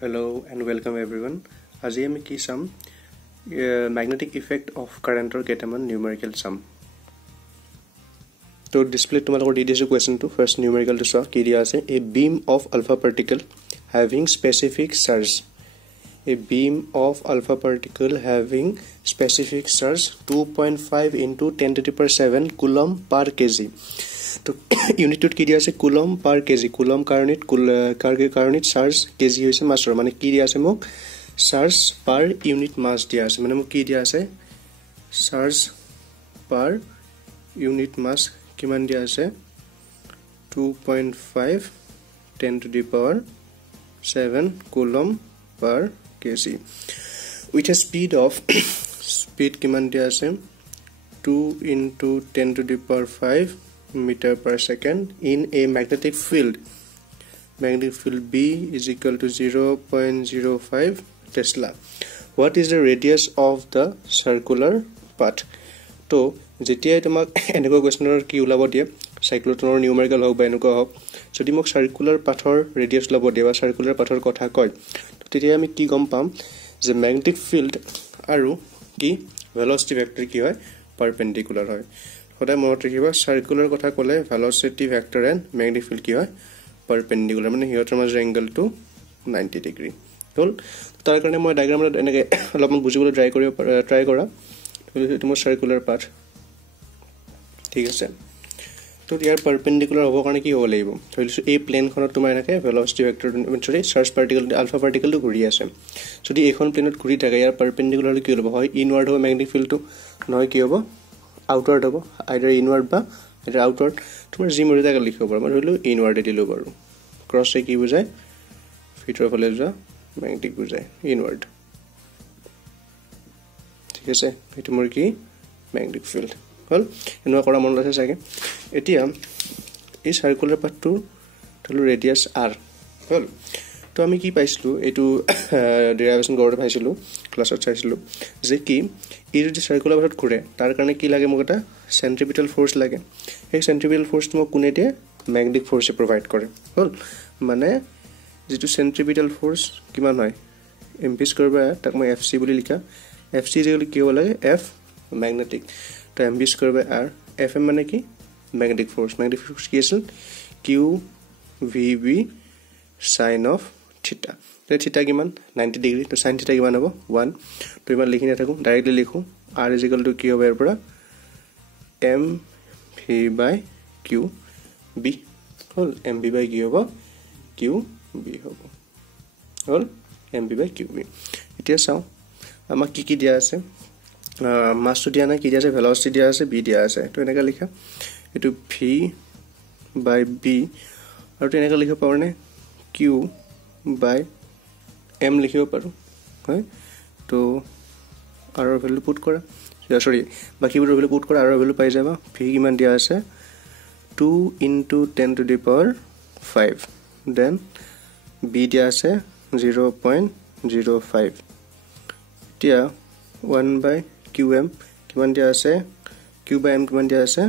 Hello and welcome everyone. আজি আমি কি চাম magnetic effect of current or কেইটামান numerical sum. তো display তোমালোকৰ দি দিছো question to first numerical to চোৱা কি দিয়া আছে a beam of alpha particle having specific charge. A beam of alpha particle having specific charge 2.5 into 10 to the power 7 coulomb per kg. तो unit की दिया আছে কুলম পার কেজি কুলম কারণিত charge KG হৈছে মাছৰ মানে কি দিয়া আছে মোক চার্জ পার ইউনিট মাস দিয়া আছে মানে মোক কি দিয়া আছে চার্জ পার ইউনিট মাস কিমান দিয়া আছে 2.5 10 to the power 7 coulomb per kg with a speed of speed কিমান দিয়া আছে 2 into 10 to the power 5 meter per second in a magnetic field B is equal to 0.05 Tesla. What is the radius of the circular path? So যেতিয়াই তোমাক এনেকুৱা কোৱেশ্যনৰ কি ওলাব দিয়ে সাইক্লোটনৰ numerical হওক বা এনেকুৱা হওক যদি মোক সাৰ্কুলাৰ পাথৰ ৰেডিয়াছ ল'ব দিয়ে বা সাৰ্কুলাৰ পাথৰ কথা কয় তেতিয়া আমি কি গম পাম যে ম্যাগনেটিক ফিল্ড আৰু কি ভেলোচিটি ভেক্টৰ কি হয় পাৰপেন্ডিকুলাৰ হয় সদায় মনত ৰাখিবা সাৰ্কুলাৰ কথা ক'লে velocity vector and magnetic field কি হয় পাৰপেন্ডিকুলাৰ মানে হিয়তৰ মাজৰ এংগলটো 90 ডিগ্ৰী হ'ল তাৰ কাৰণে মই ডায়াগ্ৰামত এনেকৈ অলপমান বুজিবলৈ ট্ৰাই কৰা তোমাৰ সাৰ্কুলাৰ পাথ ঠিক আছে তো ইয়াৰ পাৰপেন্ডিকুলাৰ হ'ব কাৰণে কি হ'ব লাগিব ধৰিছো এই প্লেনখনত তোমাৰ এনেকৈ velocity vector charge particle ULFA পাৰ্টিকলটো ঘূৰি আছে যদি এইখন প্লেনত ঘূৰি থাকে ইয়াৰ পাৰপেন্ডিকুলাৰলি কি হ'ব হয় ইনৱাৰ্ড হ'ব ম্যাগনেটিক ফিল্ডটো নহয় কি হ'ব outward হ'ব either inward বা either outward তোমাৰ যি মৰি থাকে লিখিব পাৰা মই ধৰিলো ইনৱাৰ্ড দিলো বাৰু ক্ৰছ কি বুজায় ভিতৰৰ ফালে যোৱা ম্যাগনেটিক বুজায় ইনৱাৰ্ড ঠিক আছে এটো মোৰ কি ম্যাগনেটিক ফিল্ড হল এনেকুৱা কৰা মন আছে চাগে এতিয়া এই সাৰ্কুলাৰ পাথটো ধৰিলো ৰেডিয়াস r হল তো আমি কি পাইছিলো এটো ডেৰিভেশন গৰতে পাইছিলো ক্লাছত চাইছিলো যে কি এই যদি সাৰ্কুলাৰ পাথত ঘূৰে তাৰ কাৰণে কি লাগে মোক এটা সেন্ট্ৰিপিটাল ফোৰ্স লাগে এই সেন্ট্ৰিপিটাল ফোৰ্সটো মোক কোনে দিয়ে ম্যাগনেটিক ফোৰ্সে প্ৰভাইড কৰে হল মানে যেটো সেন্ট্ৰিপিটাল ফোৰ্স কিমান হয় এমপি স্কয়াৰ বাই তাক মই fc বুলি লিখা fc ইকুৱেল কি হ'ব লাগে f ম্যাগনেটিক তো mv স্কয়াৰ বাই r fm মানে কি ম্যাগনেটিক ফোৰ্স কি আছিল q vb sin of theta তো theta কিমান 90 ডিগ্ৰী তো sin theta কিমান হ'ব 1 তো ইমান লিখি না থাকো ডাইৰেক্টলি লিখো r is equal to কি হ'ব ইয়াৰ পৰা m v by q b hall m v by কি হ'ব q b হ'ব হল m v by q b এতিয়া চাও আমাক কি দিয়া আছে মাসটো দিয়া নাই কি দিয়া আছে ভেলোচিটি দিয়া আছে b দিয়া আছে তো এনেকা লিখা এটো v by b আৰু এনেকা লিখিব পাৰনে q by m লিখিব পাৰো হয় তো r ৰ ভ্যালু পুট কৰা সৰি বাকিবোৰ ভ্যালু পুট কৰা r ৰ ভ্যালু পাই যাবা v কিমান দিয়া আছে 2 into 10 to the power 5 then b দিয়া আছে 0.05 এতিয়া 1 by qm কিমান দিয়া আছে q by m কিমান দিয়া আছে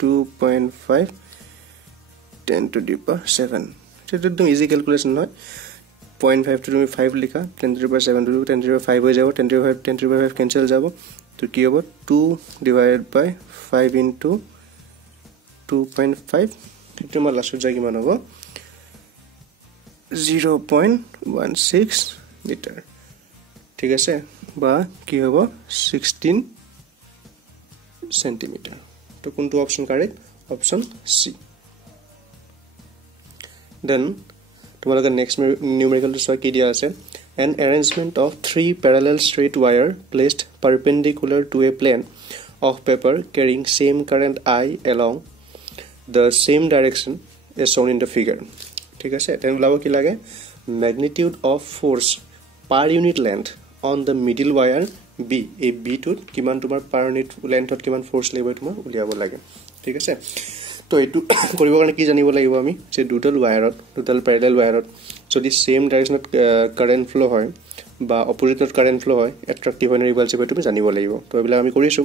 2.5 10 to the power 7 এটা একদম ইজি ক্যালকুলেশন হয় 0.5 to 5 লিখা 10 to the power 7 to 10 to the power 5 হৈ যাব 10 to the power 5 ক্যান্সেল যাব তো কি হ'ব 2 divided by 5 into 2.5 এটা আমাৰ লাস্টত যায় কিমান হ'ব 0.16 মিটাৰ ঠিক আছে বা কি হ'ব 16 সেন্টিমিটাৰ তো কোনটো option correct option C then তোমালোকে next numerical to চোৱা কি দিয়া আছে an arrangement of 3 parallel straight wire placed perpendicular to a plane of paper carrying same current I along the same direction is shown in the figure ঠিক আছে তেন ওলাব কি লাগে magnitude of force per unit length on the middle wire b a b to কিমান তোমাৰ per unit lengthত কিমান force লাগিব তোমাৰ উলিয়াব লাগে ঠিক আছে তো এটো কৰিব কাৰণে কি জানিব লাগিব আমি যে দুটাল প্যাৰেলাল ওয়্যাৰত যদি সেম ডাইৰেকশনত কাৰেন্ট ফ্লো হয় বা অপোজিটত কাৰেন্ট ফ্লো হয় অ্যাট্ৰাক্টিভ হয় ৰিপালসিভ হয় তুমি জানিব লাগিব তো এবিলা আমি কৰিছো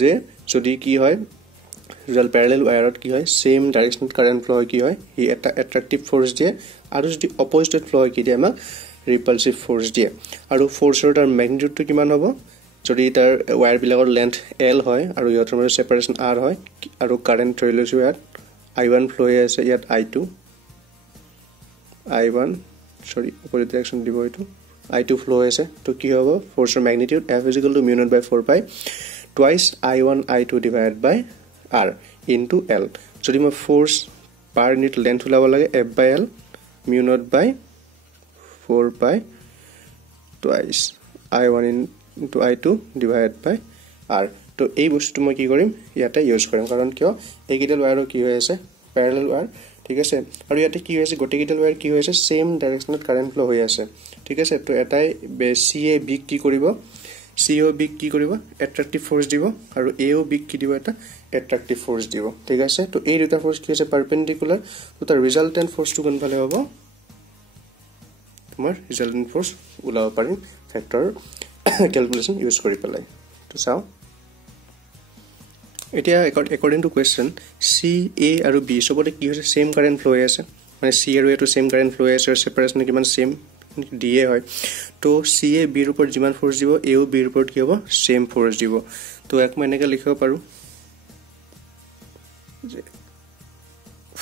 যে যদি কি হয় দুটাল প্যাৰেলাল ওয়্যাৰত কি হয় সেম ডাইৰেকশনত কাৰেন্ট ফ্লো হয় কি হয় হি এটা অ্যাট্ৰাক্টিভ ফোৰ্স দিয়ে আৰু যদি অপোজিটত ফ্লো হয় কি দিয়ে আমাক ৰিপালচিভ ফ'ৰ্চ দিয়ে আৰু ফ'ৰ্চৰ তাৰ মেগনিটিউডটো কিমান হ'ব যদি তাৰ ৱায়াৰবিলাকৰ লেন্থ L হয় আৰু ইহঁতৰ মাজত সেপাৰেশ্যন R হয় আৰু কাৰেণ্ট ধৰি লৈছোঁ ইয়াত I1 ফ্ল' হৈ আছে ইয়াত I1 সৰি অপজিট ডাইৰেকশ্যন দিব এইটো I2 ফ্ল' হৈ আছে তো কি হ'ব ফ'ৰ্চৰ magnitude F = μ0/4π twice I1 I2 divided by R into L যদি মই ফ'ৰ্চ পাৰ ইউনিট লেন্থ ওলাব লাগে F/L μ0/4π twice I1 into I2 divided by R তো এই বস্তুটো মই কি কৰিম ইয়াতে ইউজ কৰিম কাৰণ কিয় এইকেইটা ৱায়াৰৰ কি হৈ আছে প্যাৰেলাল ৱায়াৰ ঠিক আছে আৰু ইয়াতে কি হৈ আছে গোটেইকেইটা ৱায়াৰ কি হৈ আছে সেম ডাইৰেকশ্যনত কাৰেন্ট ফ্লো হৈ আছে ঠিক আছে তো এটাই CA B কি কৰিব CO B কি কৰিব এট্ৰাকটিভ ফ'ৰ্চ দিব আৰু AO B কি দিব এটা এট্ৰাকটিভ ফ'ৰ্চ দিব ঠিক আছে তো এই দুটা ফ'ৰ্চ কি আছে পাৰপেন্ডিকুলাৰ তো তাৰ ৰিজাল্টেন্ট ফ'ৰ্চটো কোনফালে হ'ব তোমাৰ ৰিজাল্টেন্ট ফ'ৰ্চ ওলাব পাৰিম ফেক্টৰ ক্যালকুলেশন ইউজ কৰি পেলাই তো চাও এতিয়া according to question C A আৰু B সবতে কি হৈছে সেম কাৰেন্ট ফ্লো হৈ আছে মানে C আৰু A to same current flow হৈ আছে সেপাৰেশন কিমান সেম DA হয় তো C A B ৰ ওপৰত যিমান ফ'ৰ্চ দিব A ও B ৰ ওপৰত কি হ'ব সেম ফ'ৰ্চ দিব তো এক মই এনেকৈ লিখিব পাৰো যে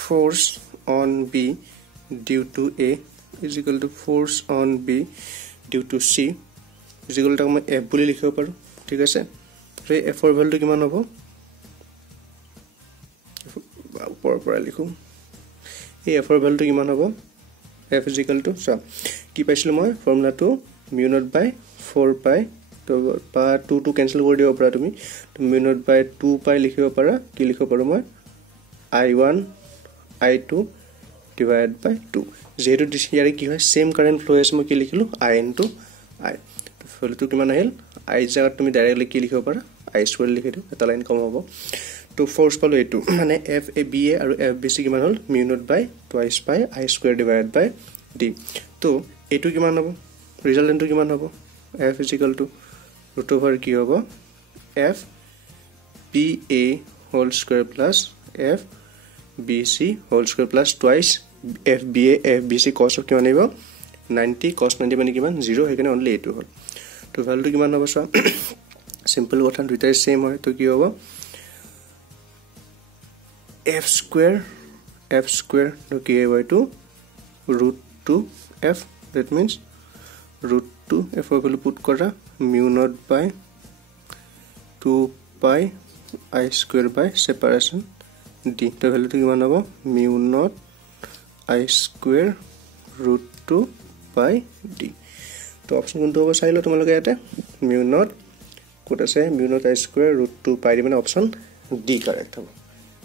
force on B due to A is equal to force on B due to C is equal to মই F বুলি লিখিব পাৰো ঠিক আছে তো এই F ৰ ভ্যালুটো কিমান হ'ব উপৰ পৰা লিখো এই F ৰ ভ্যালুটো কিমান হ'ব F is equal to so কি পাইছিলো মই ফৰ্মুলাটো μ0/4π তো পা 2 2 ক্যান্সেল কৰি দিব পাৰা তুমি তো μ0/2π লিখিব পাৰা কি লিখিব পাৰো মই I1 I2 divided by 2 যেহেতু ইয়াৰে কি হয় সেম কারেন্ট ফ্লো আছে মই কি লিখিলো I into I তো ভ্যালুটো কিমান আহিল I জাগাত তুমি ডাইৰেক্টলি কি লিখিব পাৰা I² লিখি দিও এটা লাইন কম হ'ব তো ফ'ৰ্চ পালো এটো মানে FABA আৰু FBC কিমান হল μ0/2 π I² divided by D তো এটো কিমান হ'ব ৰিজাল্টেন্টটো কিমান হ'ব F = √over কি হ'ব FBA whole square plus FBC whole square plus twice FBA FBC cos of কিমান আহিব 90 cos 90 মানে কিমান 0 হেকানে অনলি এটো হল তো ভ্যালুটো কিমান হ'ব সা সিম্পল কথা দুইটাই সেম হয় তো কি হ'ব F square no ki by to √2 F that means √2 F value put kora μ0/2 π I² by separation D to value to kiman hobo μ0 I² √2 π D to option kuntu hobo sailo tumaloke yate μ0 kota ase μ0 I² √2 π di mane option D correct hobo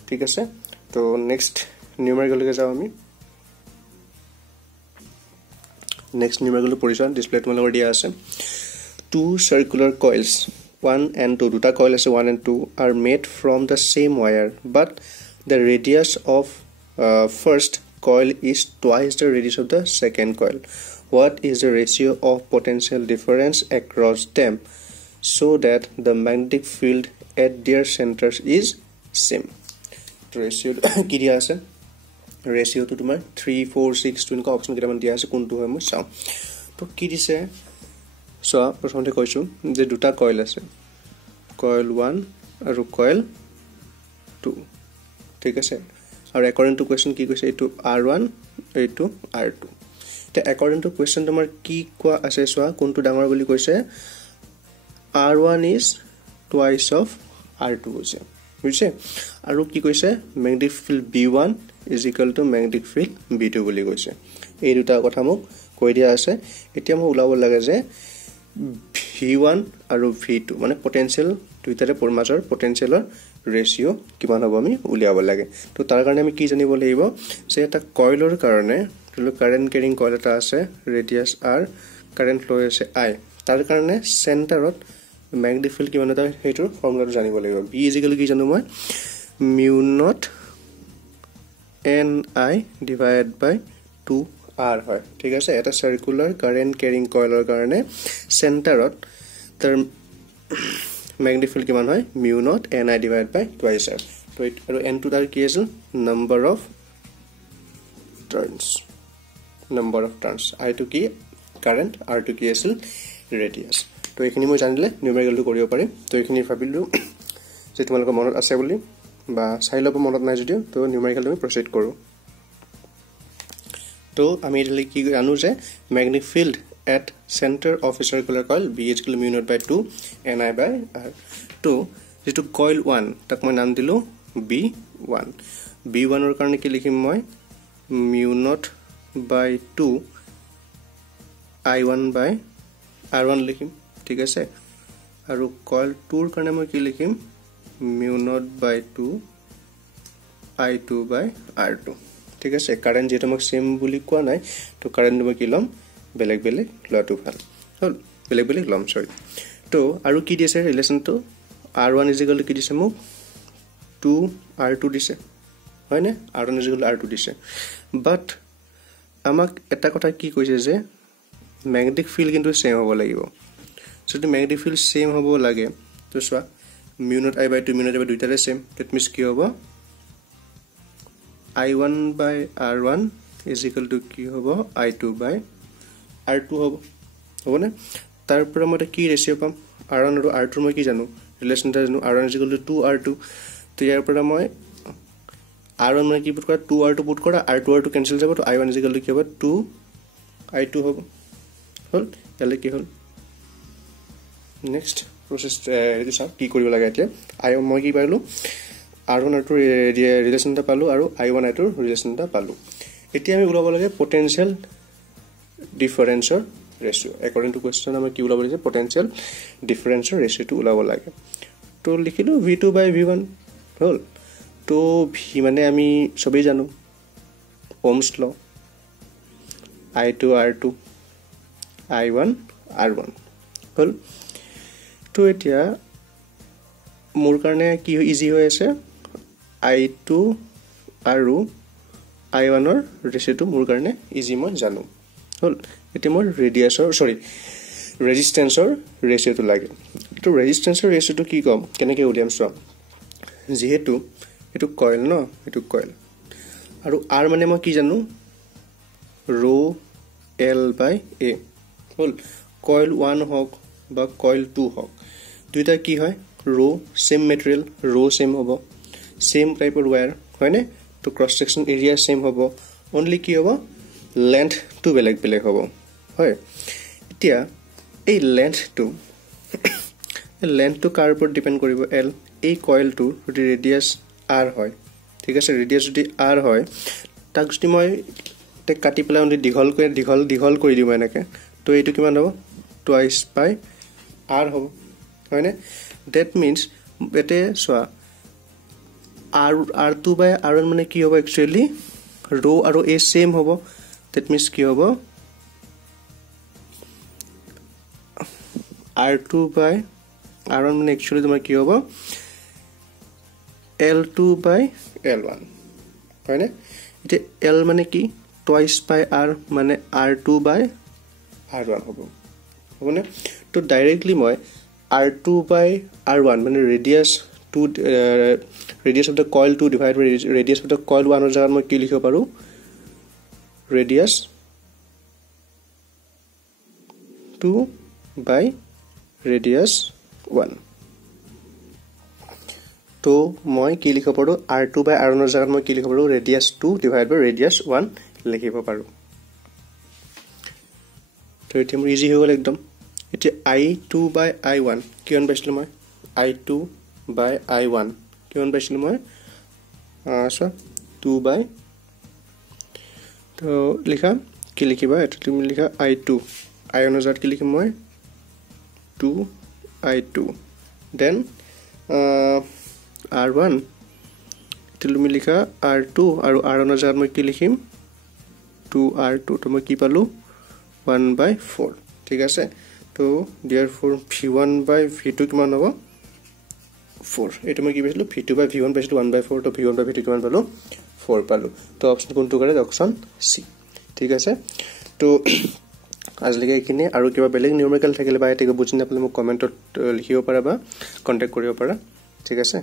ঠিক আছে তো next নিউমেৰিকেলকে যাও আমি next numerical position display তোমালোকৰ দিয়া আছে two circular coils 1 and 2 দুটা coil আছে 1 and 2 are made from the same wire but the radius of first coil is twice the radius of the second coil what is the ratio of potential difference across them so that the magnetic field at their centers is same ratio কি দিয়া আছে ratio তো তোমাৰ 3 4 6 two Inca option কিমান দিয়া আছে কোনটো হয় মই চাও তো কি দিছে সো প্ৰথমতে কৈছো যে দুটা কয়েল আছে কয়েল 1 আৰু কয়েল 2 ঠিক আছে আৰু according to question কি কৈছে এটো R1 এটো R2 তে according to question তোমাৰ কি কোৱা আছে সো কোনটো ডাঙৰ বুলি কৈছে R1 is twice of R2 হৈছে বুঝছে আৰু কি কৈছে magnetic field B1 = magnetic field B2 বুলি কৈছে এই দুটা কথা মোক কৈ দিয়া আছে এতিয়া মই উলাব লাগে যে V1 আৰু V2 মানে পটেনশিয়াল দুইটাৰে মাজৰ পটেনশিয়ালৰ ৰেশিও কিমান হ'ব আমি উলিয়াব লাগে তো তাৰ কাৰণে আমি কি জানিব লাগিব যে এটা কয়েলৰ কাৰণে কাৰেন্ট ক্যাৰিং কয়েল এটা আছে ৰেডিয়াস R কাৰেন্ট ফ্লো আছে I তাৰ কাৰণে সেন্টাৰত magnetic field কিমান এটা হেইটোৰ ফৰ্মুলাটো জানিব লাগিব B = কি জানো মই μ0 Ni divided by 2R হয় ঠিক আছে এটা সার্কুলার কারেন্ট ক্যারিং কয়েলৰ কাৰণে সেন্টাৰত তাৰ magnetic field কিমান হয় μ0 Ni divided by twice R তো আৰু n2 তাৰ কি আছিল number of turns I to কি কাৰেণ্ট R2 কি আছিল ৰেডিয়াছ তো এইখিনি মই জানিলে নিউমেৰিকেলটো কৰিব পাৰিম তো এইখিনি ভাবিলো যে তোমালোকৰ মনত আছে বুলি বা চাই ল'ব মনত নাই যদিও তো নিউমেৰিকেল আমি প্ৰসিড কৰো তো আমি এটালে কি জানো যে magnetic field at center of a circular coil B is equal to mu naught by 2 Ni by R তো যেটো coil 1 তাক মই নাম দিলো B1 B1 ৰ কাৰণে কি লিখিম মই mu naught by 2 I1 by R1 লিখিম ঠিক আছে আৰু coil 2 ৰ কাৰণে মই কি লিখিম mu naught by 2 I2 by R2 ঠিক আছে কারেন্ট যেটা মোক সেম বুলি কোৱা নাই তো কারেন্ট মই কি লম বেলেগ বেলেগ লটো ভাল হল বেলেগ বেলেগ লম সৰি তো আৰু কি দিছে ৰিলেশন তো R1 = কি দিছে মোক 2R2 দিছে হয় না R1 = R2 দিছে বাট আমাক এটা কথা কি কৈছে যে ম্যাগনেটিক ফিল্ড কিন্তু সেম হ'ব লাগিব যদি ম্যাগনেটিক ফিল্ড সেম হ'ব লাগে তো সোৱা mu naught I by 2 mu naught I by 2 দুইটাৰে সেম দ্যাট মিন্স কি হ'ব I1 by R1 is equal to কি হ'ব I2 by R2 হ'ব না তাৰ পৰা মই কি ৰেশিও পাম R1 আৰু R2 মই কি জানো ৰিলেশনটা জানো R1 is equal to 2R2 তো ইয়াৰ পৰা মই R1 মানে কি পুট কৰা 2R2 পুট কৰা R2 কেনসেল যাব তো I1 is equal to কি হ'ব 2I2 হ'ব হল ইয়ালে কি হল নেক্সট প্ৰসেস এটো চাও কি কৰিব লাগে এতিয়া মই কি পাইলো R1 R2 ৰিলেশনটা পালো আৰু I1 I2 ৰিলেশনটা পালো এতিয়া আমি ওলাব লাগে পটেনশিয়াল ডিফাৰেন্সৰ ৰেশিও according to question আমি কি ওলাব লাগে পটেনশিয়াল ডিফাৰেন্সৰ ৰেশিওটো ওলাব লাগে তো লিখিলো V2 by V1 হল তো V মানে আমি সবেই জানো ওহমছ ল I2 R2 I1 R1 হল তো এতিয়া মোৰ কাৰণে কি ইজি হৈ আছে I2 আৰু I1 ৰ ৰেশিওটো মোৰ কাৰণে ইজি মই জানো হল এতে মোৰ ৰেডিয়াছৰ সৰি ৰেজিস্ট্যান্সৰ ৰেশিওটো লাগে তো ৰেজিস্ট্যান্সৰ ৰেশিওটো কি কম কেনেকৈ উলিয়াম চ যেহেতু এটো কয়েল ন এটো কয়েল আৰু R মানে মই কি জানো rho L by A hall coil 1 হক বা কয়েল 2 হক দুইটা কি হয় rho সেম ম্যাটেৰিয়েল rho সেম হ'ব সেম টাইপৰ ওয়্যাৰ হয়নে তো ক্রস সেকশন এরিয়া সেম হ'ব অনলি কি হ'ব লেন্থ টু বেলেগ বেলেগ হ'ব হয় এতিয়া এই লেন্থ টু কাৰ ওপৰত ডিপেন্ড কৰিব L এই কয়েলটো যদি ৰেডিয়াস R হয় ঠিক আছে ৰেডিয়াস যদি R হয় তাক যদি মই তে কাটি পেলাই অনলি দীঘল কৰি দিম এনেকে তো এইটো কিমান হ'ব টুৱাইস বাই R হ'ব হয়নে that means এতে সোয়া R2 by R1 মানে কি হ'ব एक्चुअली rho আৰু A সেম হ'ব that means কি হ'ব R2 by R1 মানে एक्चुअली তোমাৰ কি হ'ব L2 by L1 হয়নে এতে L মানে কি টুৱাইস বাই R মানে R2 by R1 হ'ব না তো ডাইৰেক্টলি মই R2 by R1 মানে radius of the coil 2 divided by radius of the coil 1 জায়গাত মই কি লিখিব পাৰো radius 2 by radius 1 তো মই কি লিখিব পাৰো R2 by R1 জায়গাত মই কি লিখিব পাৰো radius 2 divided by radius 1 লিখিব পাৰো তো এটা মোৰ ইজি হৈ গল একদম এটা I2 by I1 কিমান পাইছিলো মই I2 by I1 কিমান পাইছিলো মই সো 2 by তো লিখা কি লিখিবা এটা তুমি লিখা I2 I1 জাত কি লিখিম মই 2 I2 then R1 তুমি লিখা R2 আৰু R1 জাত মই কি লিখিম 2R2 তো মই কি পালো 1/4 ঠিক আছে তো therefore V1 by V2 কিমান হ'ব 4 এটো মই কি পাইছিলো V2 by V1 পাইছিলো 1/4 তো V1 by V2 কিমান পালো 4 পালো তো অপশন কোনটো কৰে অপশন সি ঠিক আছে তো আজিলৈকে এইখিনি আৰু কিবা বেলেগ নিউমেৰিকেল থাকিলে বা এটাকে বুজি নাপালে মোক কমেন্টত লিখিব পাৰা বা কন্টাক্ট কৰিব পাৰা ঠিক আছে